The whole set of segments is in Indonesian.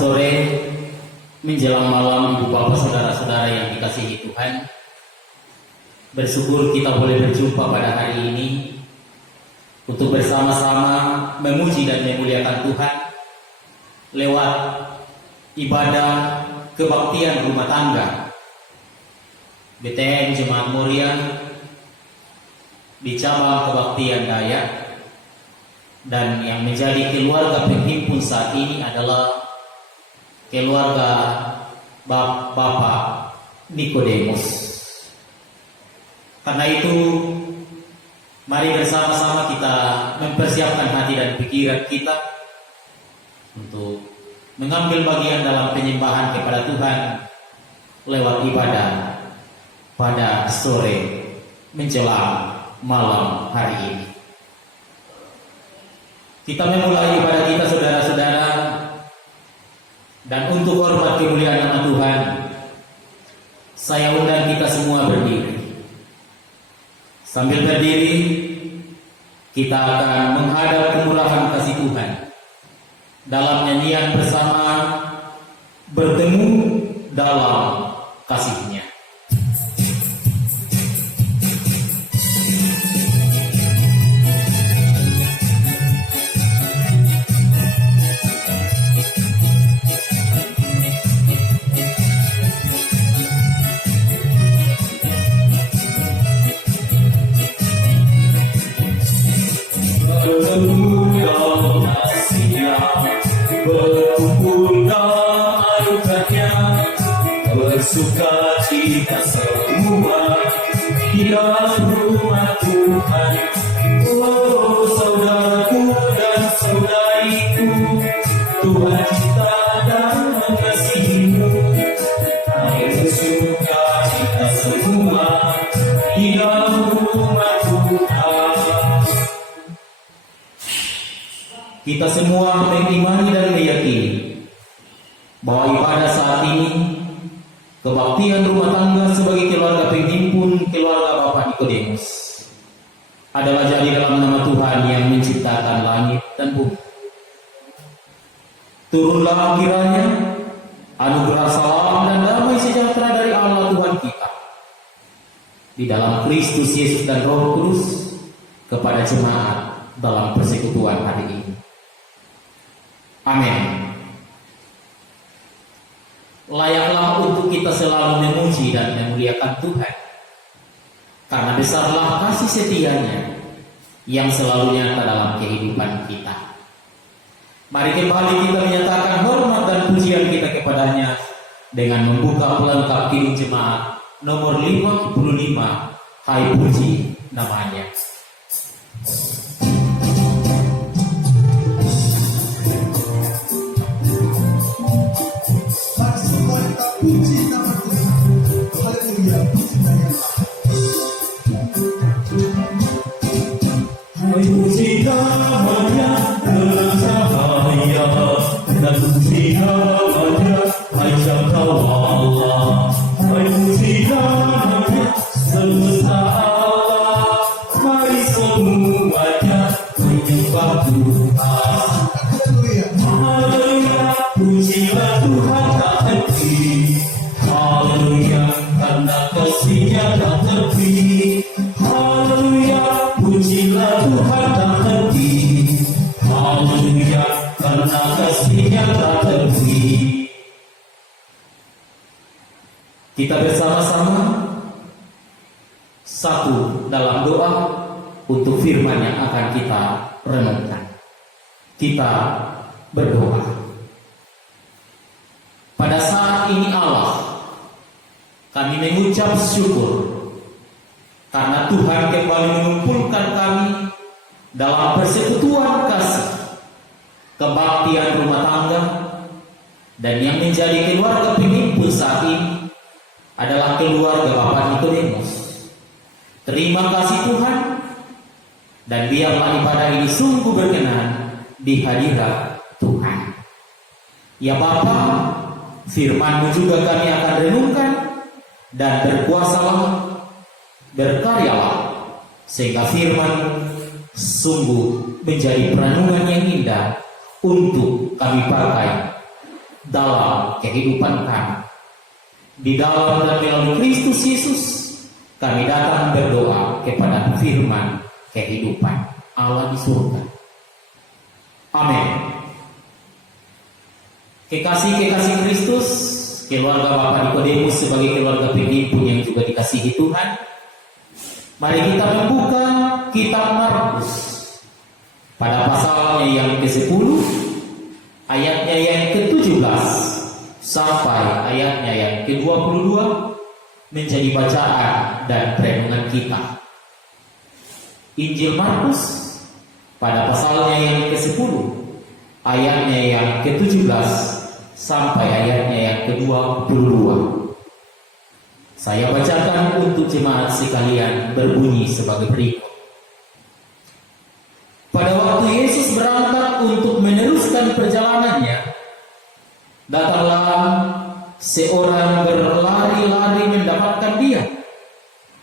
sore menjelang malam, Ibu Bapak saudara-saudara yang dikasihi Tuhan, bersyukur kita boleh berjumpa pada hari ini untuk bersama-sama memuji dan memuliakan Tuhan lewat ibadah kebaktian rumah tangga BTN Jemaat Muria di cabang kebaktian Dayak, dan yang menjadi keluarga penghimpun saat ini adalah keluarga Bapak Nikodemus. Karena itu, mari bersama-sama kita mempersiapkan hati dan pikiran kita untuk mengambil bagian dalam penyembahan kepada Tuhan lewat ibadah pada sore menjelang malam hari ini. Kita memulai ibadah kita, saudara-saudara, dan untuk hormat kemuliaan nama Tuhan, saya undang kita semua berdiri. Sambil berdiri, kita akan menghadap kemurahan kasih Tuhan dalam nyanyian bersama bertemu dalam kasih-Nya. Bersuka cita semua di dalam rumah Tuhan. Oh saudaraku dan saudariku, Tuhan cinta dan mengasihimu. Ayo bersuka cita semua di dalam rumah Tuhan. Kita semua mengimani dan meyakini bahwa ibadah saat ini, kebaktian rumah tangga sebagai keluarga penghimpun keluarga Bapak Nikodemus, adalah jadi dalam nama Tuhan yang menciptakan langit dan bumi. Turunlah kiranya anugerah salam dan damai sejahtera dari Allah Tuhan kita di dalam Kristus Yesus dan Roh Kudus kepada jemaat dalam persekutuan hari ini. Amin. Layaklah untuk kita selalu memuji dan memuliakan Tuhan, karena besarlah kasih setia-Nya yang selalu nyata dalam kehidupan kita. Mari kembali kita menyatakan hormat dan pujian kita kepada-Nya dengan membuka pelengkap kidung jemaat nomor 55, Hai Puji Namanya. Puji nama Tuhan, haleluya, puji nama Hai puji namanya terang cahaya, dan puji namanya hai cakrawala. Hai puji namanya semesta Allah, mari semuanya menyembah Tuhan. Haleluya, pujilah Tuhan tak henti. Haleluya, karena kasih-Nya tak terhenti. Haleluya, pujilah Tuhan tak henti. Haleluya, karena kasih-Nya tak terhenti. Kita bersama-sama satu dalam doa untuk firman yang akan kita renungkan. Kita berdoa. Pada saat ini Allah, kami mengucap syukur karena Tuhan kembali mengumpulkan kami dalam persekutuan kasih, kebaktian rumah tangga, dan yang menjadi keluarga penghimpun saat ini adalah keluarga Bapak Nikodemus. Terima kasih Tuhan, dan biarlah ibadah ini sungguh berkenan di hadirat Tuhan. Ya Bapa, firman-Mu juga kami akan renungkan, dan berkuasalah, berkaryalah, sehingga firman sungguh menjadi perenungan yang indah untuk kami pakai dalam kehidupan kami. Di dalam dan melalui Kristus Yesus, kami datang berdoa kepada firman kehidupan Allah di surga. Amin. Kekasih-kekasih Kristus, keluarga Bapak Nikodemus sebagai keluarga penimpun yang juga dikasihi Tuhan, mari kita membuka kitab Markus pada pasalnya yang ke-10, ayatnya yang ke-17 sampai ayatnya yang ke-22 menjadi bacaan dan renungan kita. Injil Markus pada pasalnya yang ke-10, ayatnya yang ke-17 sampai ayatnya yang ke-22. Saya bacakan untuk jemaat sekalian, berbunyi sebagai berikut. Pada waktu Yesus berangkat untuk meneruskan perjalanannya, datanglah seorang berlari-lari mendapatkan dia,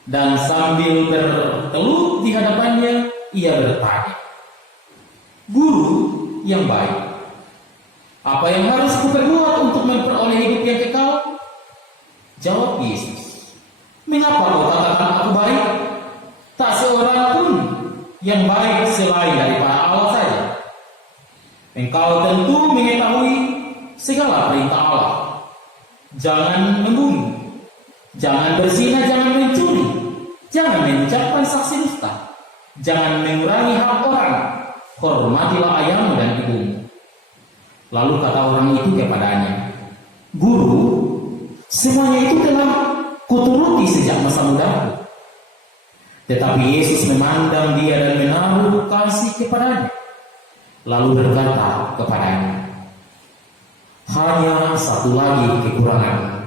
dan sambil bertelut di hadapannya, ia bertanya, "Guru yang baik, apa yang harus kuperbuat untuk memperoleh hidup yang kekal?" Jawab Yesus, "Mengapa kau katakan aku baik? Tak seorang pun yang baik selain daripada Allah saja. Engkau tentu mengetahui segala perintah Allah. Jangan membunuh, jangan berzina, jangan mencuri, jangan mengucapkan saksi dusta, jangan mengurangi hak orang, hormatilah ayahmu dan ibumu." Lalu kata orang itu kepadanya, "Guru, semuanya itu telah kuturuti sejak masa mudaku." Tetapi Yesus memandang dia dan menaruh kasih kepadanya, lalu berkata kepadanya, "Hanya satu lagi kekurangan.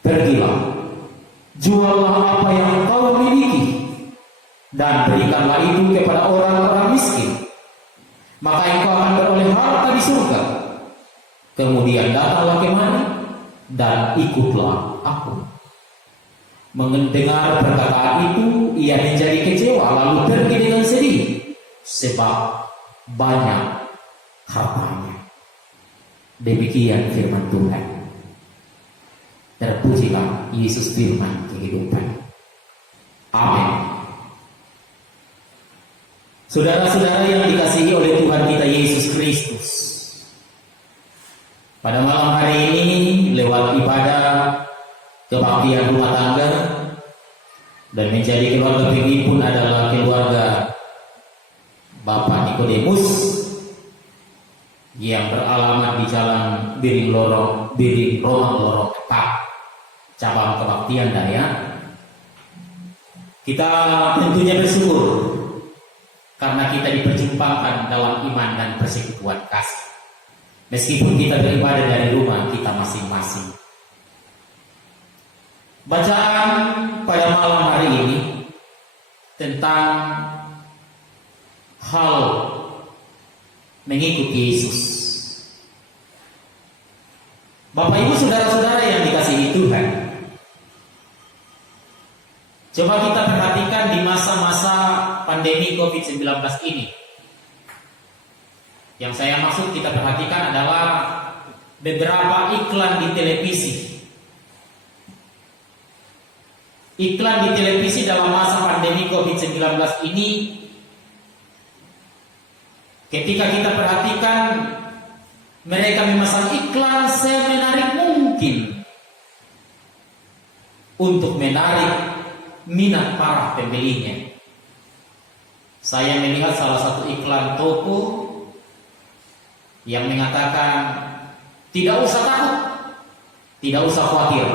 Pergilah, juallah apa yang kau miliki, dan berikanlah itu kepada orang-orang miskin. Maka engkau akan beroleh harta di surga. Kemudian datanglah kemari dan ikutlah aku." Mendengar perkataan itu, ia menjadi kecewa lalu pergi dengan sedih, sebab banyak hartanya. Demikian firman Tuhan. Terpujilah Yesus firman kehidupan. Amin. Saudara-saudara yang dikasihi oleh Tuhan kita Yesus Kristus, pada malam hari ini lewat ibadah kebaktian rumah tangga, dan menjadi keluarga penimpun adalah keluarga Bapak Nikodemus yang beralamat di Jalan Biring Romang Lorong 4, cabang kebaktian Daya. Kita tentunya bersyukur karena kita diperjumpakan dalam iman dan persekutuan kasih, meskipun kita beribadah dari rumah kita masing-masing. Bacaan pada malam hari ini tentang hal mengikuti Yesus. Bapak Ibu saudara-saudara yang dikasihi Tuhan, coba kita perhatikan di masa-masa pandemi COVID-19 ini. Yang saya maksud kita perhatikan adalah beberapa iklan di televisi. Iklan di televisi dalam masa pandemi COVID-19 ini, ketika kita perhatikan, mereka memasang iklan semenarik mungkin untuk menarik minat para pembelinya. Saya melihat salah satu iklan toko yang mengatakan, "Tidak usah takut, tidak usah khawatir.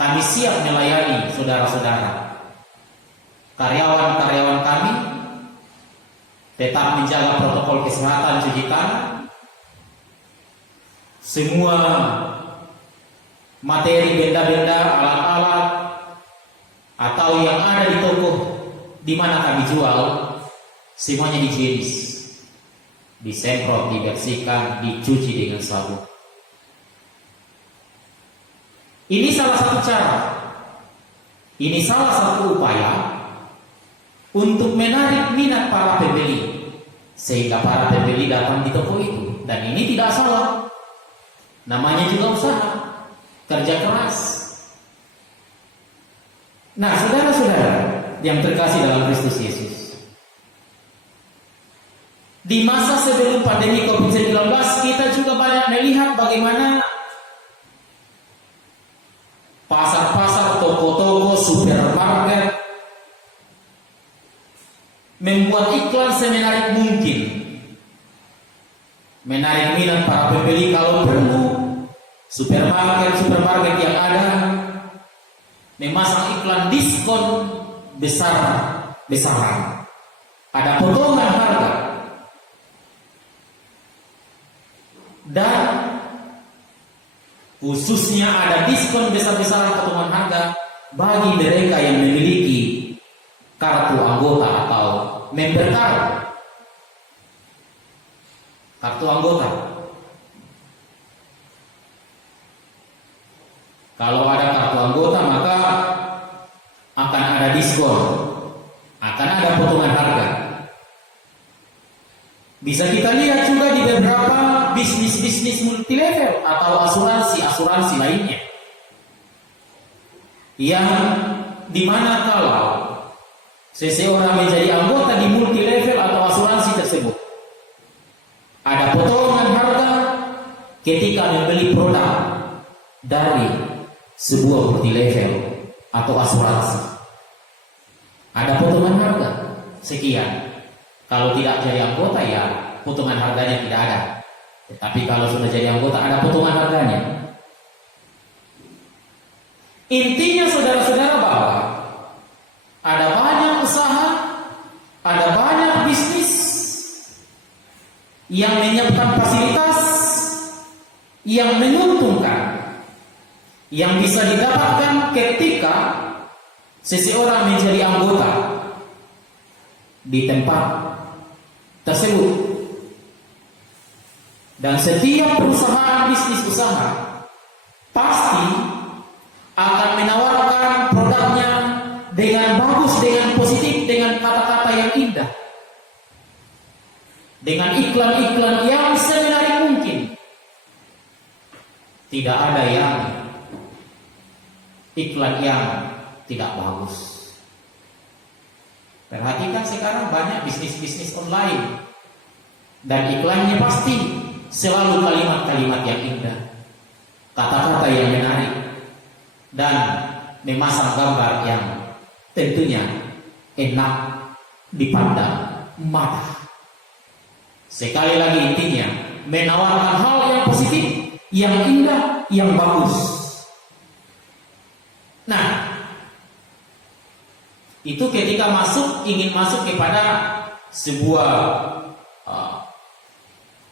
Kami siap melayani saudara-saudara. Karyawan-karyawan kami tetap menjaga protokol kesehatan, cuci tangan. Semua materi, benda-benda, alat-alat atau yang ada di toko di mana kami jual, semuanya dijenis, disemprot, dibersihkan, dicuci dengan sabun." Ini salah satu cara, ini salah satu upaya untuk menarik minat para pembeli, sehingga para pembeli datang di toko itu, Dan ini tidak salah. Namanya juga usaha, kerja keras. Nah, saudara-saudara yang terkasih dalam Kristus Yesus, di masa sebelum pandemi COVID-19 kita juga banyak melihat bagaimana pasar-pasar, toko-toko, supermarket membuat iklan semenarik mungkin, menarik minat para pembeli. Kalau perlu, supermarket yang ada memasang iklan diskon besar-besaran, ada potongan harga, dan khususnya ada diskon besar-besaran potongan harga bagi mereka yang memiliki kartu anggota atau member card. Kartu anggota. Kalau ada kartu anggota maka akan ada diskon, akan ada potongan harga. Bisa kita lihat juga di beberapa bisnis multilevel atau asuransi lainnya, yang dimana kalau seseorang menjadi anggota di multilevel atau asuransi tersebut, ada potongan harga ketika membeli produk dari sebuah multilevel atau asuransi. Ada potongan harga sekian. Kalau tidak jadi anggota ya potongan harganya tidak ada. Tetapi kalau sudah jadi anggota ada potongan harganya. Intinya saudara-saudara bahwa ada banyak usaha, ada banyak bisnis yang menyiapkan fasilitas yang menguntungkan, yang bisa didapatkan ketika seseorang menjadi anggota di tempat tersebut. Dan setiap perusahaan bisnis usaha pasti akan menawarkan produknya dengan bagus, dengan positif, dengan kata-kata yang indah, dengan iklan-iklan yang semenarik mungkin. Tidak ada yang iklan yang tidak bagus. Perhatikan sekarang banyak bisnis online, dan iklannya pasti selalu kalimat-kalimat yang indah, kata-kata yang menarik, dan memasang gambar yang tentunya enak dipandang mata. Sekali lagi intinya menawarkan hal yang positif, yang indah, yang bagus. Nah, itu ketika ingin masuk kepada sebuah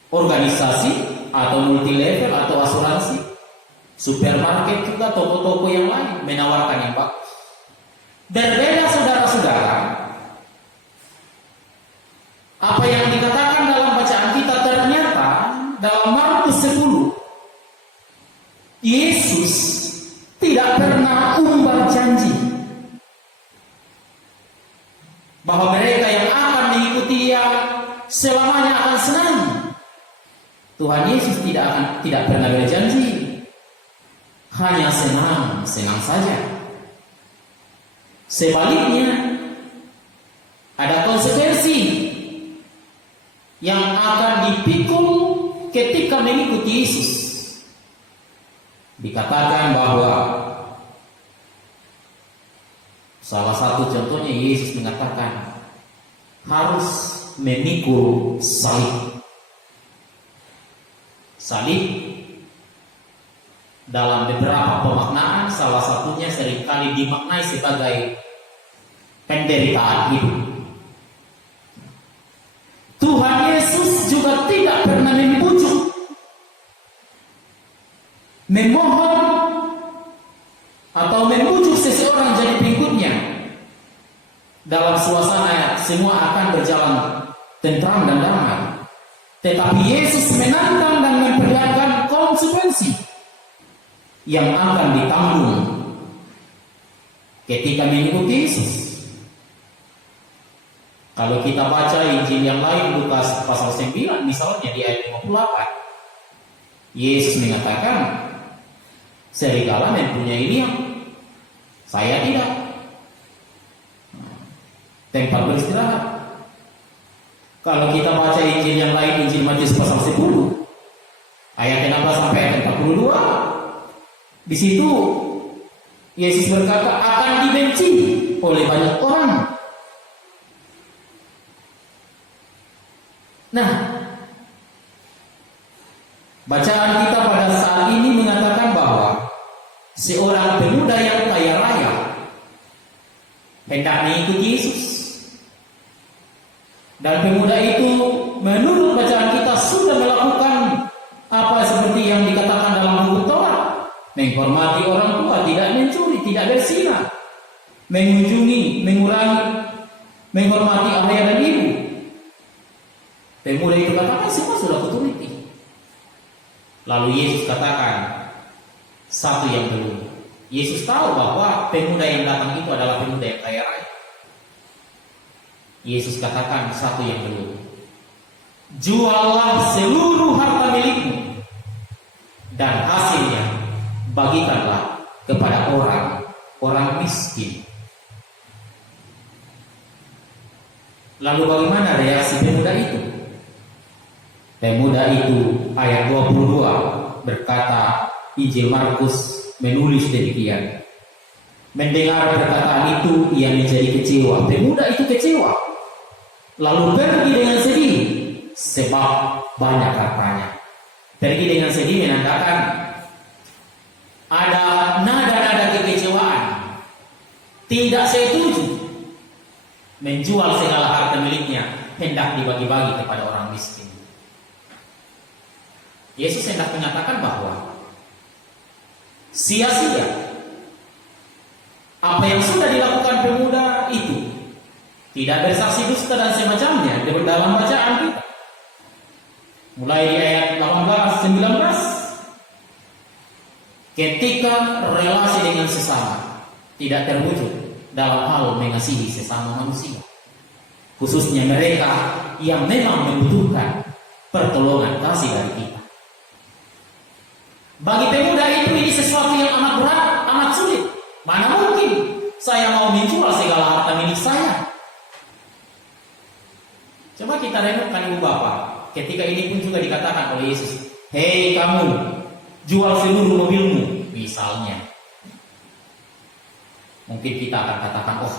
organisasi atau multilevel atau asuransi, supermarket juga toko-toko yang lain menawarkan yang bagus. Berbeda saudara-saudara, apa yang dikatakan dalam bacaan kita ternyata dalam Markus 10, Yesus tidak pernah umbar janji bahwa mereka yang akan mengikuti Dia selamanya akan senang. Tuhan Yesus tidak pernah berjanji hanya senang saja. Sebaliknya, ada konsekuensi yang akan dipikul ketika mengikuti Yesus. Dikatakan bahwa salah satu contohnya Yesus mengatakan harus memikul salib. Salib dalam beberapa pemaknaan, salah satunya seringkali dimaknai sebagai penderitaan hidup. Tuhan Yesus juga tidak pernah memohon atau membujuk seseorang jadi pengikutnya dalam suasana semua akan berjalan tentram dan damai. Tetapi Yesus menantang dan memperlihatkan konsekuensi yang akan ditanggung ketika mengikuti Yesus. Kalau kita baca Injil yang lain, Lukas pasal 9 misalnya di ayat 58, Yesus mengatakan, serigala mempunyai liang, saya tidak. Tempat beristirahat. Kalau kita baca Injil yang lain, Injil Matius pasal 10 ayat 16 sampai ayat 42, di situ Yesus berkata akan dibenci oleh banyak orang. Nah, bacaan kita pada saat ini mengatakan bahwa seorang pemuda yang kaya raya hendak mengikuti Yesus. Dan pemuda itu menurut bacaan kita sudah melakukan apa seperti yang dikatakan dalam buku Taurat. Menghormati orang tua, tidak mencuri, tidak berzina, mengunjungi, menghormati ayah dan ibu. Pemuda itu katakan semua sudah kuturuti. Lalu Yesus katakan satu yang belum. Yesus tahu bahwa pemuda yang datang itu adalah pemuda yang kaya raya. Yesus katakan satu yang belum. Juallah seluruh harta milikmu dan hasilnya bagikanlah kepada orang miskin. Lalu bagaimana reaksi pemuda itu? Pemuda itu ayat 22 berkata, Injil Markus menulis demikian. Mendengar perkataan itu ia menjadi kecewa. Pemuda itu kecewa, lalu pergi dengan sedih sebab banyak hartanya. Pergi dengan sedih menandakan ada nada-nada kekecewaan, tidak setuju menjual segala harta miliknya, hendak dibagi-bagi kepada orang miskin. Yesus hendak menyatakan bahwa sia-sia apa yang sudah dilakukan pemuda itu, tidak bersaksi dusta dan semacamnya dalam bacaan kita. Mulai di ayat 18-19, ketika relasi dengan sesama tidak terwujud dalam hal mengasihi sesama manusia, khususnya mereka yang memang membutuhkan pertolongan kasih dari kita. Bagi pemuda itu ini sesuatu yang amat berat, amat sulit. Mana mungkin saya mau menjual segala harta milik saya? Coba kita renungkan ibu bapak. Ketika ini pun juga dikatakan oleh Yesus, hei kamu, jual seluruh mobilmu, misalnya. Mungkin kita akan katakan, oh,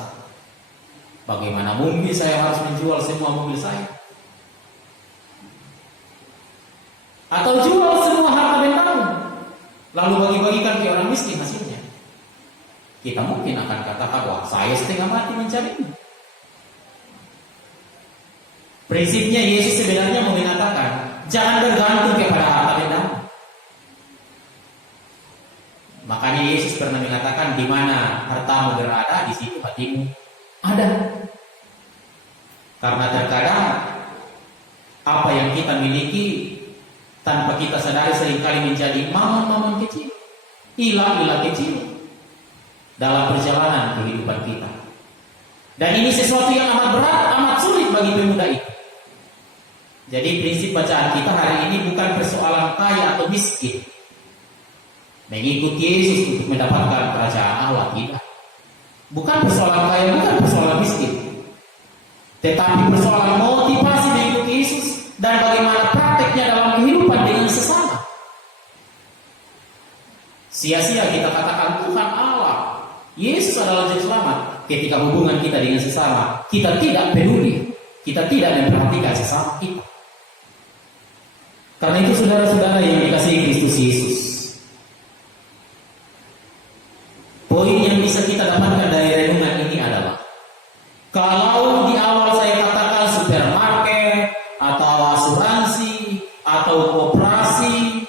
bagaimana mungkin saya harus menjual semua mobil saya? Atau jual semua harta bentamu, lalu bagi-bagikan ke orang miskin hasilnya. Kita mungkin akan katakan, wah, saya setengah mati mencarinya. Prinsipnya Yesus sebenarnya mau mengatakan, jangan bergantung kepada harta bendamu. Makanya Yesus pernah mengatakan, di mana hartamu berada, di situ hatimu ada. Karena terkadang apa yang kita miliki tanpa kita sadari seringkali menjadi mamon-mamon kecil, ilah-ilah kecil dalam perjalanan kehidupan kita. Dan ini sesuatu yang amat berat, amat sulit bagi pemuda itu. Jadi prinsip bacaan kita hari ini bukan persoalan kaya atau miskin, mengikuti Yesus untuk mendapatkan kerajaan Allah, tidak. Bukan persoalan kaya, bukan persoalan miskin, tetapi persoalan motivasi mengikuti Yesus dan bagaimana prakteknya dalam kehidupan dengan sesama. Sia-sia kita katakan Tuhan Allah, Yesus adalah juru selamat, ketika hubungan kita dengan sesama kita tidak peduli, kita tidak memperhatikan sesama kita. Karena itu saudara-saudara yang dikasihi Kristus Yesus, poin yang bisa kita dapatkan dari renungan ini adalah, kalau di awal saya katakan supermarket atau asuransi atau koperasi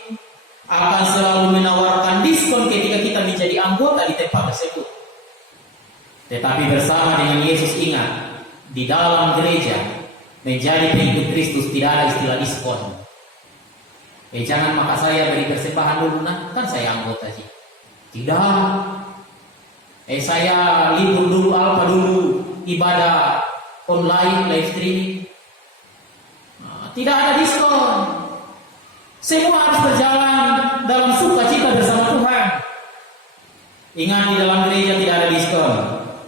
akan selalu menawarkan diskon ketika kita menjadi anggota di tempat tersebut, tetapi bersama dengan Yesus ingat, di dalam gereja menjadi pengikut Kristus tidak ada istilah diskon. Jangan maka saya beri persembahan dulu, nah kan saya anggota sih. Tidak. Saya libur dulu, apa dulu, ibadah online, live streaming. Tidak ada diskon. Semua harus berjalan dalam sukacita bersama Tuhan. Ingat, di dalam gereja tidak ada diskon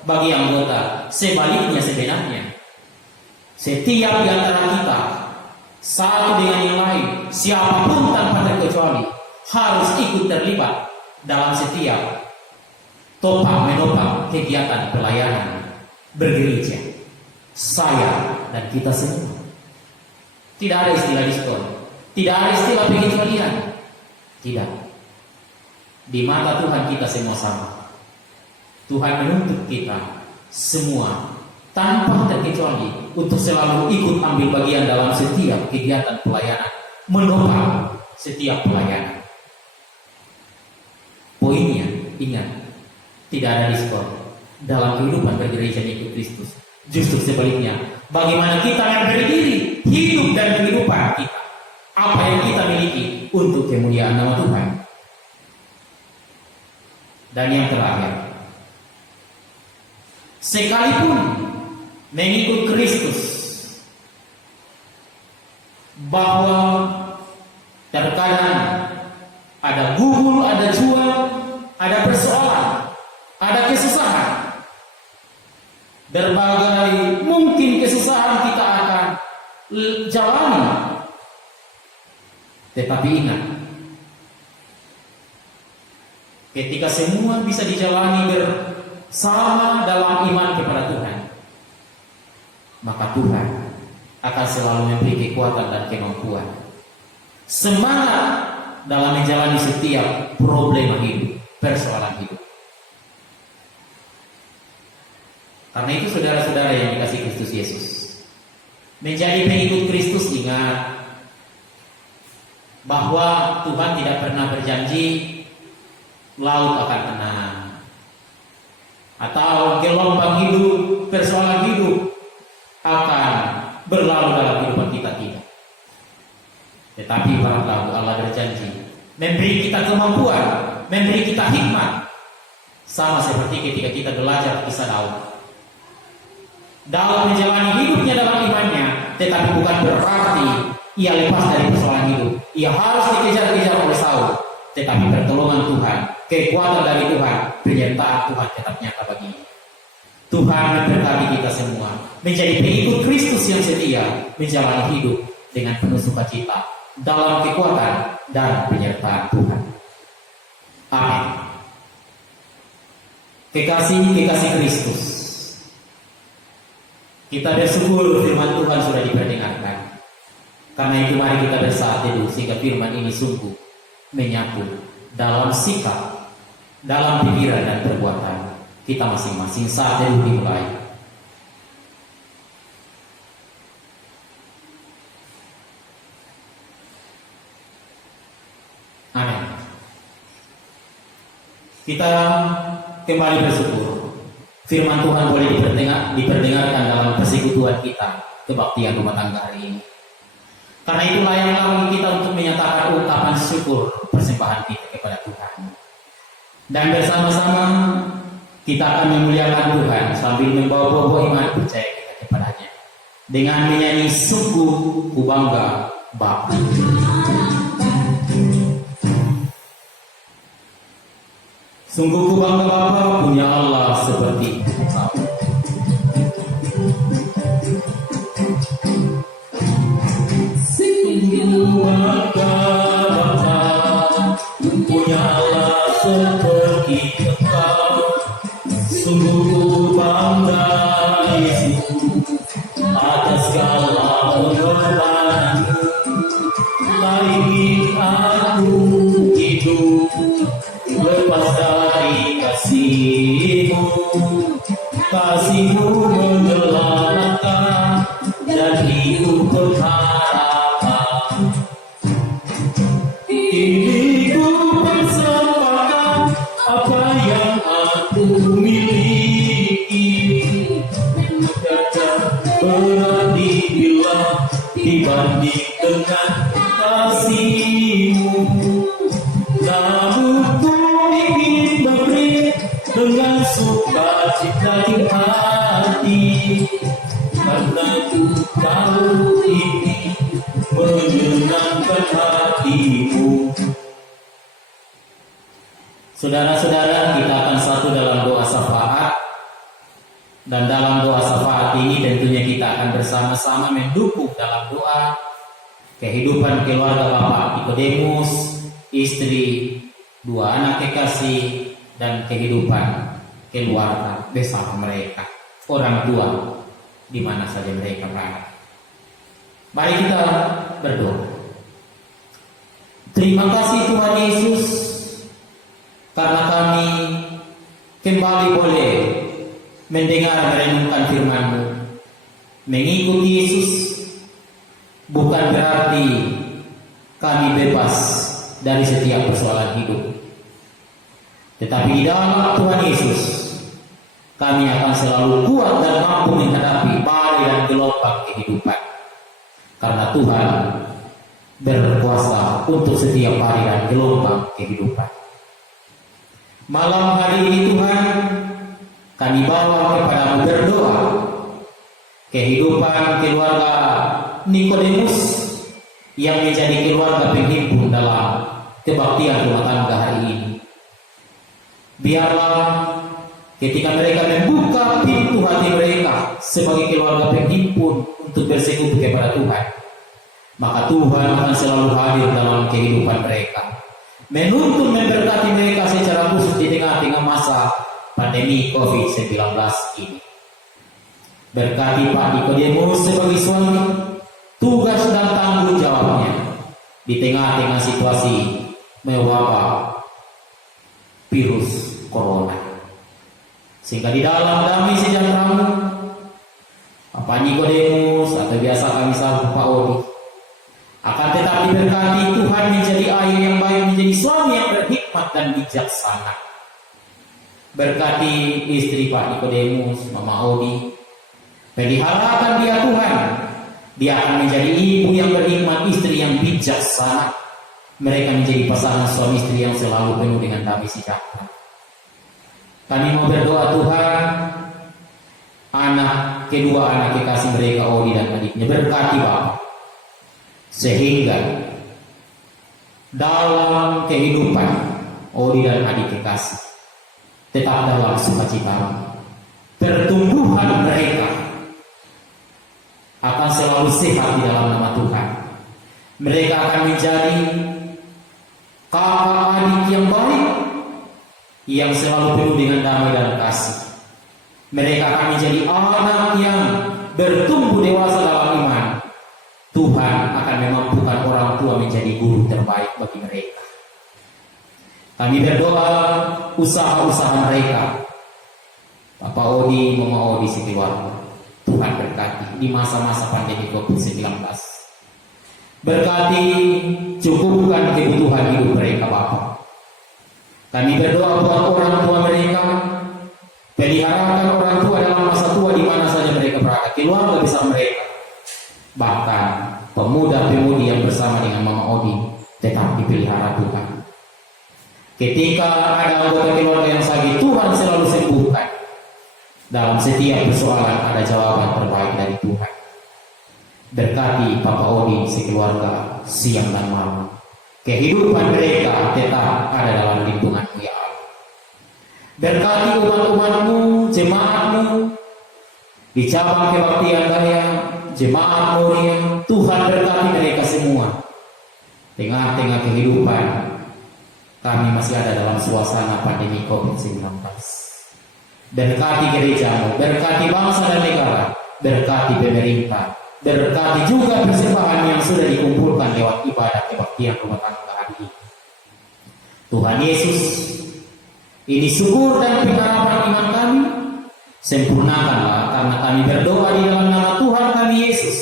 bagi anggota. Sebaliknya sebenarnya, setiap di antara kita, satu dengan yang lain, siapapun tanpa terkecuali, harus ikut terlibat dalam setiap topang menopang kegiatan pelayanan bergereja. Saya dan kita semua. Tidak ada istilah diskon, tidak ada istilah pengecualian. Tidak. Di mata Tuhan kita semua sama. Tuhan menuntut kita semua tanpa terkecuali untuk selalu ikut ambil bagian dalam setiap kegiatan pelayanan, menopang setiap pelayanan. Poinnya, ingat, tidak ada diskon dalam kehidupan bergereja ikut Kristus. Justru sebaliknya, bagaimana kita memberi diri, hidup dan kehidupan kita, apa yang kita miliki untuk kemuliaan nama Tuhan. Dan yang terakhir, sekalipun mengikut Kristus, bahwa terkadang ada gugul, ada jual, ada persoalan, ada kesusahan. Berbagai mungkin kesusahan kita akan jalani. Tetapi ingat, ketika semua bisa dijalani bersama dalam iman kepada Tuhan, maka Tuhan akan selalu memberi kekuatan dan kemampuan, semangat dalam menjalani setiap problema hidup, persoalan hidup. Karena itu saudara-saudara yang dikasihi Kristus Yesus, menjadi pengikut Kristus, ingat bahwa Tuhan tidak pernah berjanji laut akan tenang, atau gelombang hidup, persoalan hidup akan berlalu dalam kehidupan kita, tidak. Tetapi para tahu Allah berjanji memberi kita kemampuan, memberi kita hikmat, sama seperti ketika kita belajar kisah Daud. Daud menjalani hidupnya dalam imannya, tetapi bukan berarti ia lepas dari persoalan hidup. Ia harus dikejar-kejar oleh Saul, tetapi pertolongan Tuhan, kekuatan dari Tuhan, penyertaan Tuhan tetap nyata baginya. Tuhan memberkati kita semua menjadi pengikut Kristus yang setia, menjalani hidup dengan penuh sukacita dalam kekuatan dan penyertaan Tuhan. Amin. Kekasih Kristus, kita bersyukur firman Tuhan sudah diperdengarkan. Karena itu mari kita bersaat teduh sehingga firman ini sungguh menyatu dalam sikap, dalam pikiran dan perbuatan kita masing-masing. Saat teduh dimulai. Amin. Kita kembali bersyukur firman Tuhan boleh diperdengarkan dalam persekutuan kita, kebaktian rumah tangga hari ini. Karena itu layaklah bagi kita untuk menyatakan ungkapan syukur persembahan kita kepada Tuhan. Dan bersama-sama kita akan memuliakan Tuhan sambil membawa buah-buah iman percaya kita kepadanya dengan menyanyi sungguh ku bangga Bapa. Sungguh ku bangga Bapa punya Allah seperti Engkau. Sungguh bangga Bapa punya Allah seperti Engkau. Sungguh ku bangga Yesus atas segala pengorbananmu. Tak ingin aku hidup lepas dari kasih-Mu. Kasih-Mu menyelamatkan dan hidup berharapan. Kini ku persembahkan apa yang aku miliki. Mengajar berat dibilang dibanding dengan kasih-Mu. Namun ku ingin memberi dengan sukacita di hati, karena Engkau ini menyenangkan hatimu. Saudara-saudara, kita akan satu dalam doa syafaat. Dan dalam doa syafaat ini tentunya kita akan bersama-sama mendukung dalam doa kehidupan keluarga Bapak Nikodemus, istri, 2 anak kekasih, dan kehidupan keluarga bersama mereka, orang tua di mana saja mereka berada. Mari kita berdoa. Terima kasih Tuhan Yesus, karena kami kembali boleh mendengar merenungkan firman-Mu. Mengikuti Yesus bukan berarti kami bebas dari setiap persoalan hidup. Tetapi di dalam Tuhan Yesus, kami akan selalu kuat dan mampu menghadapi badai dan gelombang kehidupan. Karena Tuhan berkuasa untuk setiap badai dan gelombang kehidupan. Malam hari ini Tuhan, kami bawa kepadamu berdoa kehidupan keluarga Nikodemus yang menjadi keluarga penghimpun dalam kebaktian rumah tangga hari ini. Biarlah ketika mereka membuka pintu hati mereka sebagai keluarga penghimpun untuk bersekutu kepada Tuhan, maka Tuhan akan selalu hadir dalam kehidupan mereka, menuntun memberkati mereka secara khusus di tengah-tengah masa pandemi COVID-19 ini. Berkati Pak Nikodemus sebagai suami, tugas dan tanggung jawabnya di tengah-tengah situasi mewabah virus corona, sehingga di dalam damai sejahtera-Mu, Pak Nikodemus atau biasa kami sapa Pak Odi, akan tetap diberkati Tuhan menjadi ayah yang baik, menjadi suami yang berhikmat dan bijaksana. Berkati istri Pak Nikodemus, Mama Odi, peliharakan dia Tuhan. Dia akan menjadi ibu yang berhikmat, istri yang bijaksana. Mereka menjadi pasangan suami istri yang selalu penuh dengan damai sejahtera. Kami mau berdoa Tuhan, kedua anak kekasih mereka, Odi dan adiknya, berkati Bapak, sehingga dalam kehidupan Odi dan adik kekasih tetap dalam sukacita. Pertumbuhan mereka akan selalu sehat di dalam nama Tuhan. Mereka akan menjadi kakak adik yang baik, yang selalu penuh dengan damai dan kasih. Mereka akan menjadi anak yang bertumbuh dewasa dalam iman. Tuhan akan memampukan orang tua menjadi guru terbaik bagi mereka. Kami berdoa usaha-usaha mereka, Bapak Odi, Mama Odi, sekeluarga, Tuhan berkati di masa-masa pandemi COVID-19. Berkati, cukupkan kebutuhan hidup mereka Bapak. Kami berdoa buat orang tua mereka, peliharakan orang tua dalam masa tua di mana saja mereka berada, keluarga besar mereka, bahkan pemuda-pemudi yang bersama dengan Mama Odi tetap dipelihara Tuhan. Ketika ada anggota keluarga yang sakit, Tuhan selalu sembuhkan. Dalam setiap persoalan ada jawaban terbaik dari Tuhan. Berkati Papa Odi sekeluarga siang dan malam. Kehidupan mereka tetap ada dalam lindungan-Mu ya Allah. Berkati umat-umat-Mu, jemaat-Mu di cabang kebaktian Daya, jemaat Muria. Tuhan berkati mereka semua. Tengah-tengah kehidupan kami masih ada dalam suasana pandemi COVID-19. Berkati gereja-Mu, berkati bangsa dan negara, berkati pemerintah, berkati juga persembahan yang sudah dikumpulkan lewat ibadah kebaktian rumah tangga hari ini. Tuhan Yesus, ini syukur dan pengharapan iman kami, sempurnakanlah karena kami berdoa di dalam nama Tuhan kami Yesus,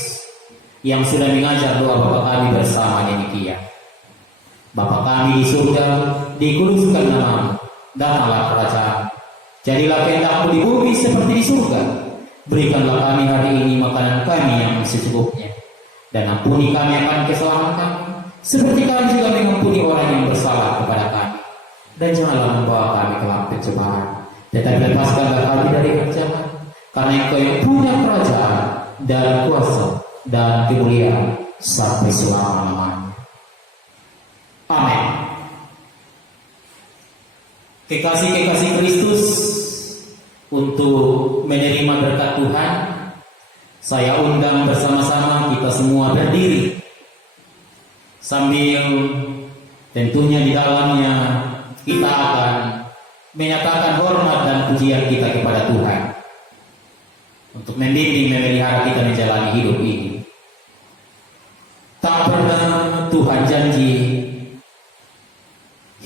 yang sudah mengajar doa Bapa kami bersama demikian. Bapa kami di surga, dikuduskan nama-Mu, datanglah kerajaan. Jadilah kehendak-Mu di bumi seperti di surga. Berikanlah kami hari ini makanan kami yang secukupnya, dan ampuni kami akan kesalahan kami, seperti kami juga mengampuni orang yang bersalah kepada kami. Dan janganlah membawa kami ke dalam pencobaan, tetapi lepaskanlah kami dari yang jahat, karena Engkau yang punya kerajaan dan kuasa dan kemuliaan sampai selama-lamanya. Amin. Kekasih-kekasih Kristus, untuk menerima berkat Tuhan, saya undang bersama-sama kita semua berdiri, sambil tentunya di dalamnya kita akan menyatakan hormat dan pujian kita kepada Tuhan untuk membimbing memelihara kita menjalani hidup ini. Tak pernah Tuhan janji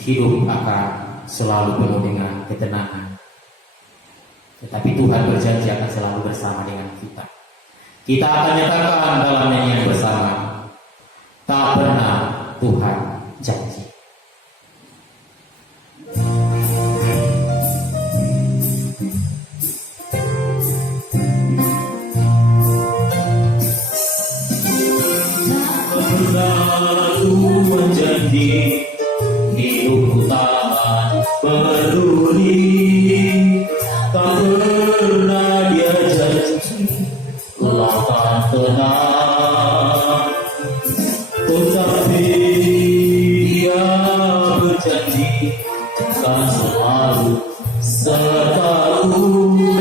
hidup akan selalu penuh dengan ketenangan, tetapi Tuhan berjanji akan selalu bersama dengan kita. Kita akan nyatakan dalam nyanyian bersama, tak pernah Tuhan janji. Tuhan janji hidupku tak peduli, tak pernah dia janji lautan tenang, tetapi dia berjanji kan selalu sertaku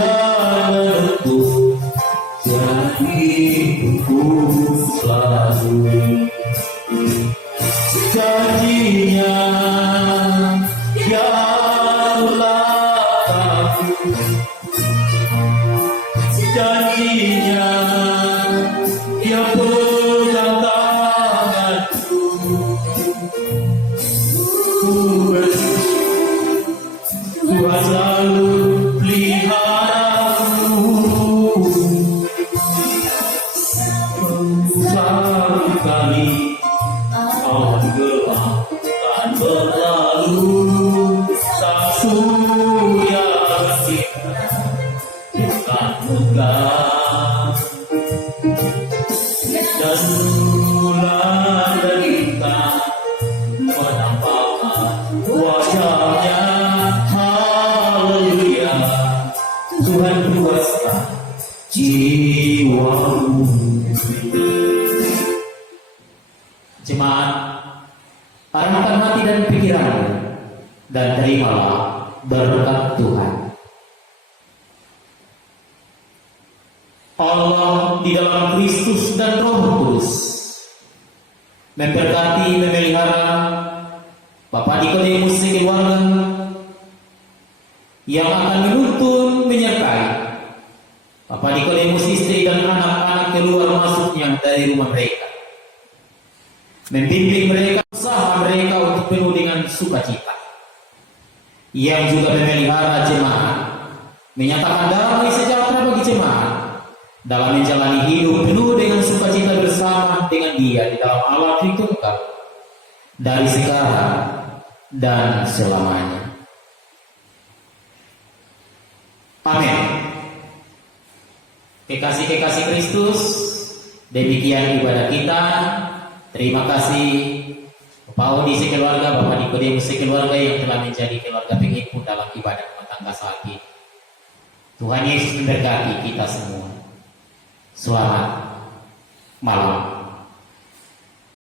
dan menentu hidupku selalu. Janjinya ya Allah, janjinya ya pegang tanganku, ku bersyukur Tuhan selalu peliharaku. Satu kali awan gelap kan berlalu, sang surya bersinar bukan megah, dan bulan dan bintang menampakkan wajahnya. Haleluya, Tuhan puaskan jiwamu. Jemaat, arahkan hati dan pikiranmu dan terimalah berkat Tuhan. Allah di dalam Kristus dan Roh Kudus memberkati, memelihara Bapak Nikodemus sekeluarga yang akan menuntun, menyertai Bapak Nikodemus istri dan anak-anak keluar masuknya dari rumah mereka, membimbing mereka, usaha mereka untuk penuh dengan sukacita, yang juga memelihara jemaat, menyatakan damai sejahtera bagi jemaat dalam menjalani hidup penuh dengan sukacita bersama dengan Dia di dalam Allah Tritunggal dari sekarang dan selamanya. Amin. Kekasih-kekasih Kristus, demikian ibadah kita. Terima kasih Bapak Odi sekeluarga, Bapak Nikodemus sekeluarga yang telah menjadi keluarga penghimpun dalam ibadah rumah tangga saat ini. Tuhan Yesus memberkati kita semua. Selamat malam.